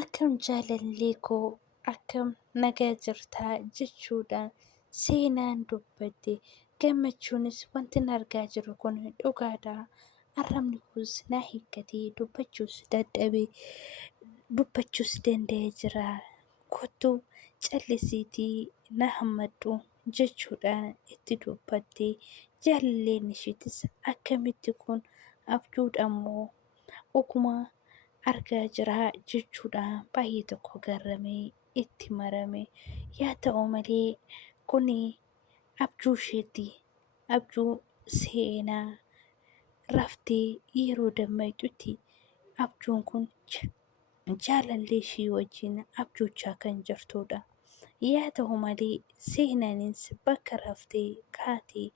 Akkam jaalallee koo akkam nagaa jirtaa jechuudhaan seenaan dubbate gammachuunis wantin argaa jiru kun dhugaadha. Arrabni koos na hiikkatee dubbachuus danda'ee jira. Kottuu callisiitii na hammadhu jechuudhaan itti dubbatte jaalalleen isheetis akkamitti kun abjuudhamoo ogumaa argaa jira jechuudhaan baay'ee tokko garramee itti marame. Yaa ta'u malee kuni abjuu isheeti. Abjuu seenaa raftee yeroo dammaqxutti abjuun kun jaalallee ishii wajjin abjochaa kan jirtudha. Yaa ta'u malee seenaanis bakka raftee kaatee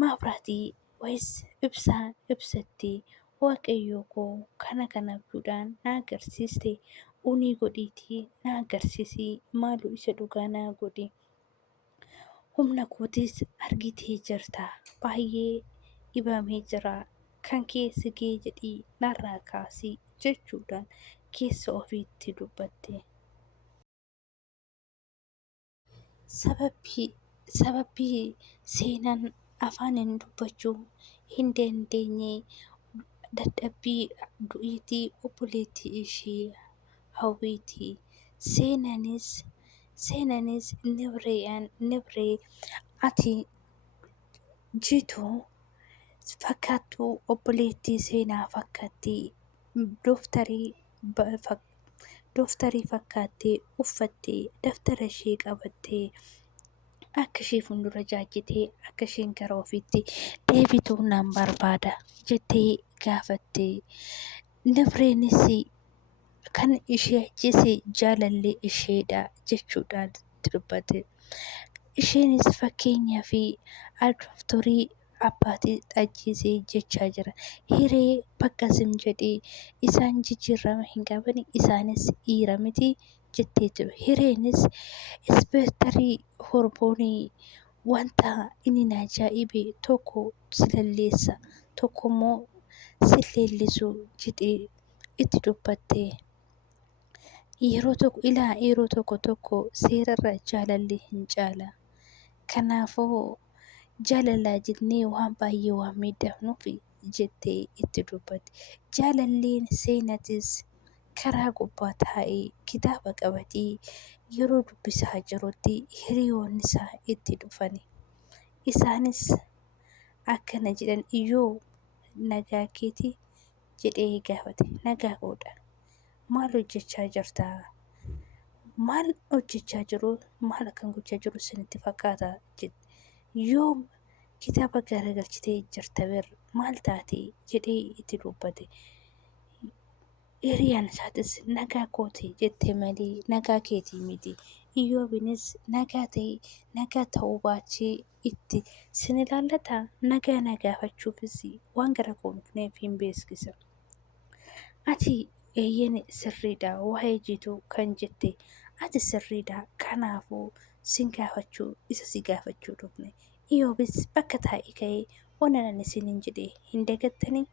maabiraatii wayis ibsaa ibsattee waaqayyo koo kana abjuudhaan na agarsiiste unii godhiitii na agarsiisii maaloo isa dhugaa naa godhi. Humna kootis argitee jirta baay'ee dhibamee jira kan keessa gee jedhii narraa kaasii jechuudhaan keessa ofiitti dubbatte. Sababii seenaan afaaniin dubbachuu hin dandeenye dadhabbii du'iitii obboleettii ishee hawwiitii. Seenaanis Nibree ati jituu fakkaattuu obboleettii seenaa fakkaattii dooftarii fakkaattee uffattee daftara ishee qabattee akka ishee fuuldura jaajjitee akka isheen gara ofiitti deebituu nan barbaada jettee gaafatte. Nibreenis kan ishee ajjeese jaalallee isheedha jechuudhaan dubbate. Isheenis fakkeenyaa fi adooftarii abbaatii ajjeesee jechaa jira. Hiree bakka sim jedhee isaan jijjiirama hin qaban isaanis dhiira miti jettee jiru. Hireenis ispeektarii hormoonii wanta inni na ajaa'ibe tokko si lalleessa tokkommoo si leellisu jedhee itti dubbatte. Yeroo tokko seerarra jaalallee hin caala. Kanaafuu jaalalaa jennee waan baay'ee waan miidhamnuuf jettee itti dubbatte. Jaalalleen seenaatis karaa gubbaa taa'ee kitaaba qabatee yeroo dubbisaa jirutti hiriyoonni isaa itti dhufani. Isaanis akkana jedhan iyyoo nagaa keeti jedhee gaafate. Nagaa koodha. Maal hojjechaa jirtaa? Maal hojjechaa jiru? Maal akkan gochaa jiru isinitti fakkaata? Yoom kitaaba garagalchitee jirta bir maal taate jedhee itti dubbate. Hiriyaan isaatis nagaa kooti jette malee nagaa keetii miti. Iyyoobinis nagaa ta'uu baachee itti sin ilaallataa nagaa nagaafachuufis waan gara koonfneef hin beeksisa. Ati eeyyen sirriidha waa'ee jituu kan jette ati sirriidha kanaafuu sin gaafachuu isa si gaafachuu dhufne. Iyyoobis bakka taa'ee ka'ee waan isiniin jedhee hin dagattanii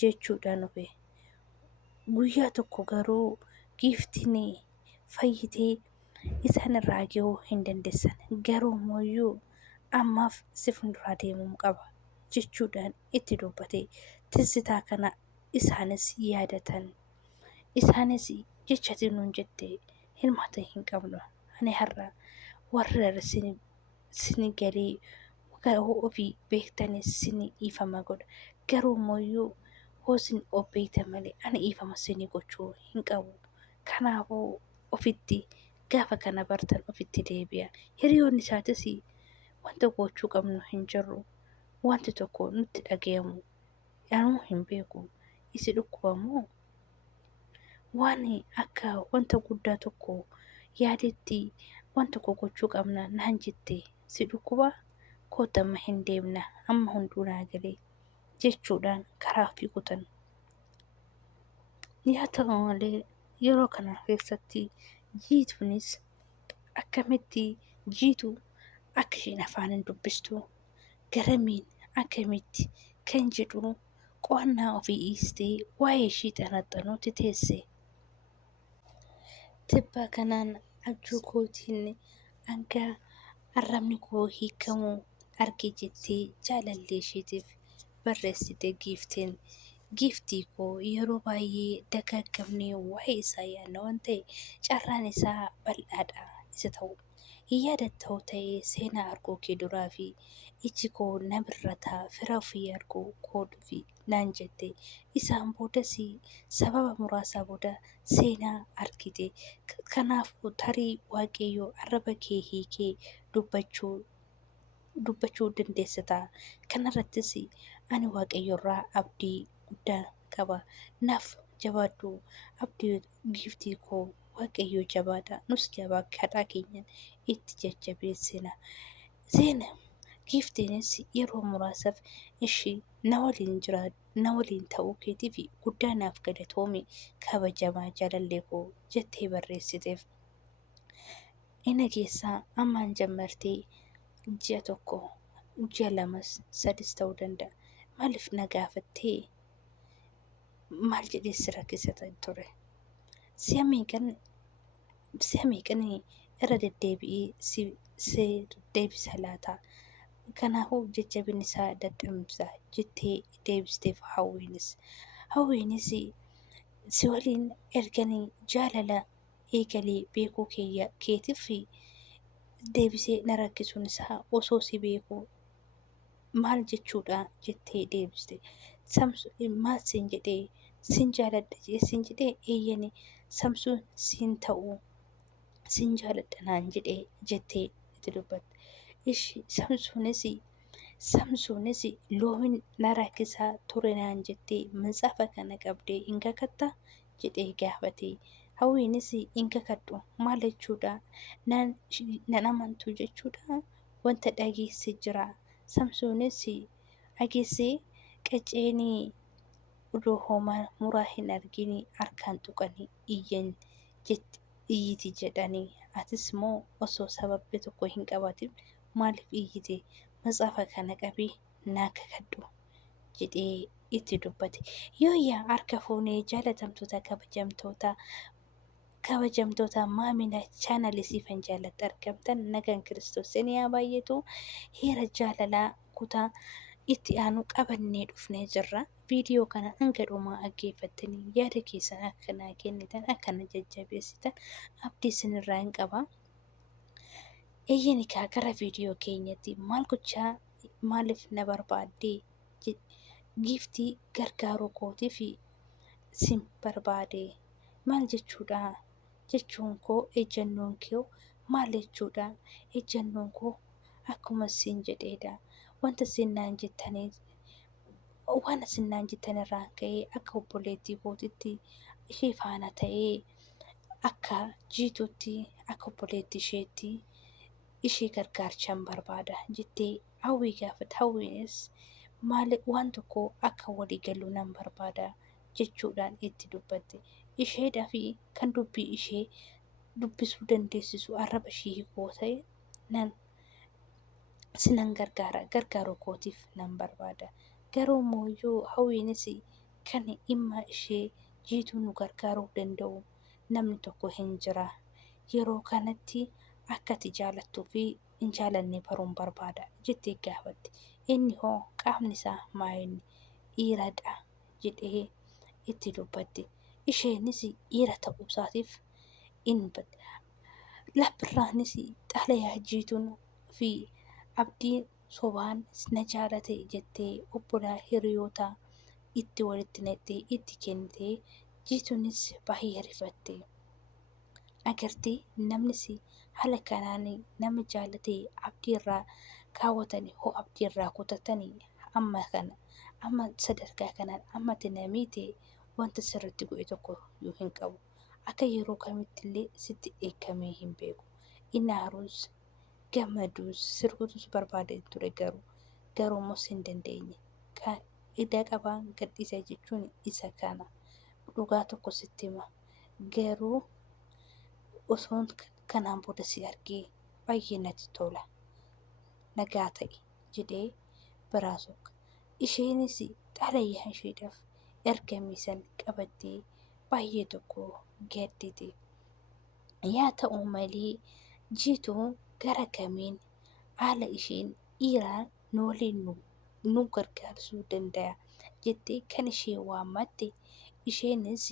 jechuudhaan dhufe. Guyyaa tokko garuu giiftiin fayyitee isaan irraa gahuu hin dandeessan. Garuu immoo ammaaf si fuulduraa deemuu qaba jechuudhaan itti dubbate. Tisitaa kana isaanis yaadatan. Isaanis jechati nuun jette hirmaata hin qabnu. Ani har'a warra sini galee ofii beektanis sini dhiifama godha. Garuu immoo hoo sin obbeeyta malee ani dhiifama sini gochuu hin qabu. Kanaafuu ofitti gaafa kana bartan ofitti deebi'a. Hiriyoonni isaatis wanta gochuu qabnu hin jirru. Wanti tokko nutti dhagayamu anuu hin beeku. Isi dhukkubamoo waan akka wanta guddaa tokko yaadetti wanta tokko gochuu qabna naan jette si dhukkubaa kootu amma hin deemna amma hunduu naa galee jechuudhaan karaa fi kutan. Yaa ta'u malee yeroo kana keessatti jiituunis akkamitti jiituu akka isheen afaanin dubbistu garamiin akkamitti kan jedhu qo'annaa ofii dhiistee waa'ee ishii xanaxanuutti teesse. Tibba kanaan abjuu kootiin hanga arrabni koo hiikamuu arge jettee jaalallee isheetiif barreessite giiftiin. Giiftii koo yeroo baay'ee dagaaggamnee waa'ee isaa yaadna waan ta'e carraan isaa bal'aadha isa ta'u. Hin yaadatta'u ta'ee seenaa arguu kee duraa fi iji koo na birrataa fira ofii arguu koo dhufi naan jette. Isaan boodas sababa muraasa booda seenaa argite. Kanaafuu tarii waaqayyo arraba kee hiikee dubbachuu dandeessa ta'a. Kanarrattis ani waaqayyorraa abdii guddaa qaba. Naaf jabaadhu abdii giiftii koo waaqayyo jabaadha. Nus jabaa kadhaa keenyan itti jajjabeessina. Seena giiftiinis yeroo muraasaaf ishii na waliin ta'uu keetiif guddaa naaf galatoomi kabajamaa jaalallee koo jettee barreessiteef. Ina keessaa ammaan jammartee ji'a tokko ji'a lamas sadis ta'uu danda'a. Maaliif na gaafattee maal jedhee si rakkisata ture? Si'a meeqan irra deddeebi'ee si deebisa laata? Kanaafuu jajjabinni isaa dadhabsiisa jettee deebisteef hawwiinis si waliin erganii jaalala eegalee beekuu keetiif deebisee na rakkisuun isaa osoo si beekuu maal jechuudha jettee deebiste. Maal siin jedhee sin jaaladha sin jedhee eeyyanii samsuun siin ta'uu sin jaaladha naan jedhee jettee itti dubbatte. Samsuunis loomin na rakkisaa ture naan jettee matsaafa kana qabdee hin kakattaa jedhee gaafate. Hawwiinis hin kakadhu maal jechuudha nan amantuu jechuudha wanta dhageesse jira. Samsuunis dhageessee qacceenii odoo homaa muraa hin argin harkaan tuqanii iyyiti jedhanii atis moo osoo sababni tokko hin qabaatin maaliif iyyite matsaafa kana qabee naa kakadhu jedhee itti dubbate. Yooyyaa harka fuunee jaalatamtoota kabajamtoota maamila chaanalii siifan jaalatti argamtan nagaan kiristoos yaa baay'eetu heera jaalalaa kutaa itti aanu qabannee dhufnee jirra. Viidiyoo kana hanga dhumaa dhaggeeffattanii yaada keessan akkanaa kennitan akkana jajjabeessitan abdii isinirraa hin qaba. Eeyyanikaa gara viidiyoo keenyatti maal gochaa maaliif na barbaaddee giiftii gargaaruu kootiif sin barbaade maal jechuudha jechuun koo ejjannoon koo maal jechuudha ejjannoon koo akkuma sin jedheedha. Wanta sinnaan jettanii waan sinnaan jettanirraa ka'ee akka obboleettii kootitti ishee faana ta'ee akka jiitutti akka obboleettii isheetti ishee gargaarchan barbaada jettee hawwii gaafata. Hawwiinis waan tokko akka walii galuu nan barbaada jechuudhaan itti dubbatte. Isheedhaa fi kan dubbii ishee dubbisuu dandeessisu arraba ishee hiikoo ta'e sinan gargaaruu kootiif nan barbaada. Garuu mooyyuu hawwiinis kan dhimma ishee jiituu nu gargaaruu danda'u namni tokko hin jira. Yeroo kanatti akka ati jaalattuu fi hin jaalanne baruun barbaada jettee gaafatte. Inni hoo qaamni isaa maayini dhiiradha jedhee itti dubbatte. Isheenis dhiira ta'uu isaatiif labbirraanis xalayaa jiituun fi abdiin sobaan na jaalate jettee obbolaa hiriyoota itti walitti naqxee itti kennitee jiituunis baay'ee rifatte. Agartee namnis haala kanaan nama jaalatee abdiirraa kaawwatanii hoo abdiirraa kutatanii amma sadarkaa kanaan amma namiite wanta sirriitti godhe tokko yoo hin qabu. Akka yeroo kamittillee sitti eegamee hin beeku. Inni aaruus gammaduus sirbutus barbaade ture garuu immoo hin dandeenye. Idaa qabaan gadhiisa jechuun isa kana. Dhugaa tokko sitti hima. Garuu osoon kanaan booda si argee baay'ee natti tola. Nagaa ta'e jedhee biraa tokko. Isheenis xalayaa isheedhaaf ergame san qabattee baay'ee tokko gaddite. Yaa ta'u malee jituu gara kamiin haala isheen dhiiraan nu waliin nu gargaarsuu danda'a jettee kan ishee waammatte. Isheenis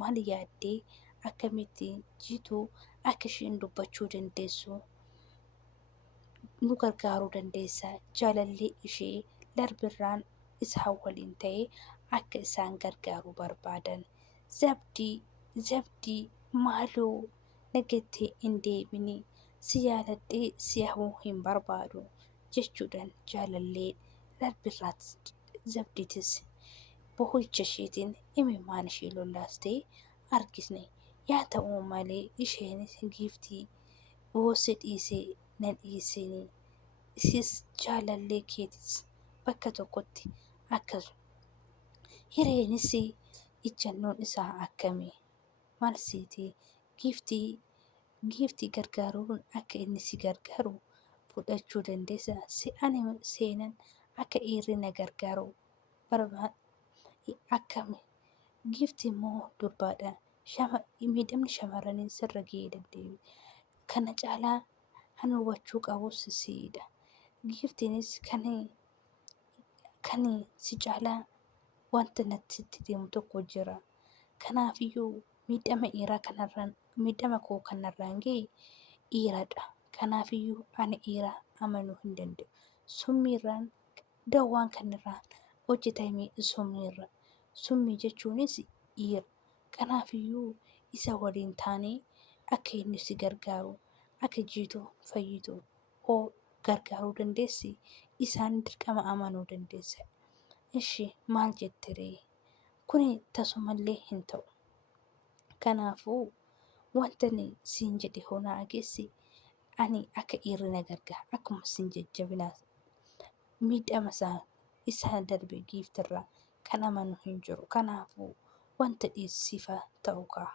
maal yaaddee akkamittiin jituu akka isheen dubbachuu dandeessu nu gargaaruu dandeessa. Jaalalli ishee darbirraan isaan waliin ta'ee akka isaan gargaaruu barbaadan. Zabdii maaloo nagattee hin deebinii si yaaladhee si hafuu hin barbaadu jechuudhaan jaalallee darbirraatti zabdiitis boo'icha isheetiin imimmaan ishee lolaastee argisne. Yaa ta'u malee isheenis giiftii si dhiisee nan dhiisinii isis jaalallee keetis bakka tokkotti akkasuma. Hireenis ijjannoon isaa akkamii maal siiti giiftii gargaaruun akka inni si gargaaru fudhachuu dandeessa. Ani seenan akka dhiirri na gargaaru akkami giiftii immoo durbaadha. Miidhamni shamarranii sirra gahee dandeebi. Kana caalaa kan hubachuu qabus siidha. Giiftiinis kan si caalaa wanta natti sitti deemu tokko jira. Kanaafiyyuu miidhama koo kanarraan gahe dhiiradha. Kanaafiyyuu ani dhiira amanuu hin danda'u. Summiirraan dawwaan kanarraan hojjetame summiirra. Summii jechuunis dhiira. Kanaafiyyuu isa waliin taanee akka inni si gargaaru akka jiituu fayyitu hoo gargaaruu dandeessi isaan dirqama amanuu dandeessa. Ishi maal jettiree kuni tasumallee hin ta'u. Kanaafuu wanta siin jedhe honaa ageessi ani akka dhiirri na gargaaru akkuma siin jajjabinaas miidhama isaa darbe giiftirraa kan amanu hin jiru. Kanaafuu wanta dhiisifa ta'u qaba.